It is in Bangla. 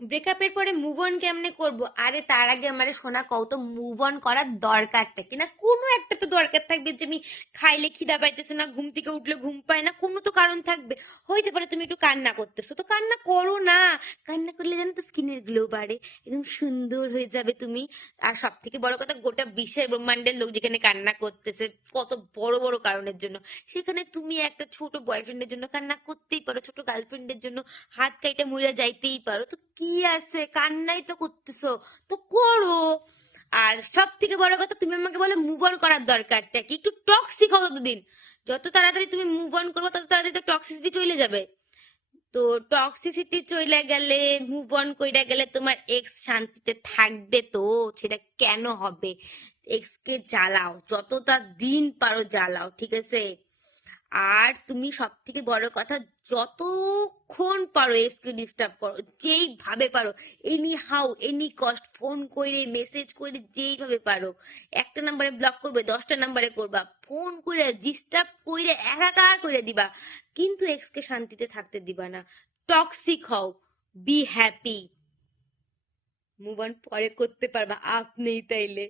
ব্রেকআপের পরে মুভ অন কেমনে করবো? আরে তার আগে আমারে শোনা কও তো, মুভ অন করার দরকারটা কিনা, কোনো একটা তো দরকার থাকবে যে আমি খাইলে খিদা পাইতেছে না, ঘুম থেকে উঠলে ঘুম পায় না, কোনো তো কারণ থাকবে। হইতে পারে তুমি একটু কান্না করতেছো, তো কান্না করো না। কান্না করলে জানো তো স্কিনের গ্লো বাড়ে, একদম সুন্দর হয়ে যাবে তুমি। আর সব থেকে বড় কথা, গোটা বিশ্বের ব্রহ্মাণ্ডের লোক যেখানে কান্না করতেছে কত বড় বড় কারণের জন্য, সেখানে তুমি একটা ছোট বয়ফ্রেন্ডের জন্য কান্না করতেই পারো, ছোট গার্লফ্রেন্ডের জন্য হাত কাইটা মইরা যাইতেই পারো, তো কি আছে, কান্নাই তো করতেছো, তো করো। আর সব থেকে বড় কথা, তুমি আমাকে বলে মুভ অন করার দরকারটা কি, একটু টক্সিক হও ততদিন। যত তাড়াতাড়ি তুমি মুভ অন করবো তত তাড়াতাড়ি তো টক্সিসিটি চলে যাবে। তো টক্সিসিটি চলে গেলে, মুভ অন কইরা গেলে তোমার এক্স শান্তিতে থাকবে তো? সেটা কেন হবে? এক্স কে জ্বালাও, যতটা দিন পারো জ্বালাও, ঠিক আছে? আর তুমি সব থেকে বড় কথা, যতক্ষণ পারো এক্স কে ডিস্টার্ব করো, যেইভাবে পারো, any how any cost, phone করে মেসেজ করে যেইভাবে পারো। একটা নাম্বারে ব্লক করবে, 10টা নাম্বারে করবা, ফোন করে ডিস্টার্ব করে একাকার করে দিবা, কিন্তু এক্স কে শান্তিতে থাকতে দিবা না। টক্সিক হও, বি হ্যাপি। মুভ অন পরে করতে পারবা, আপনিই তাইলে।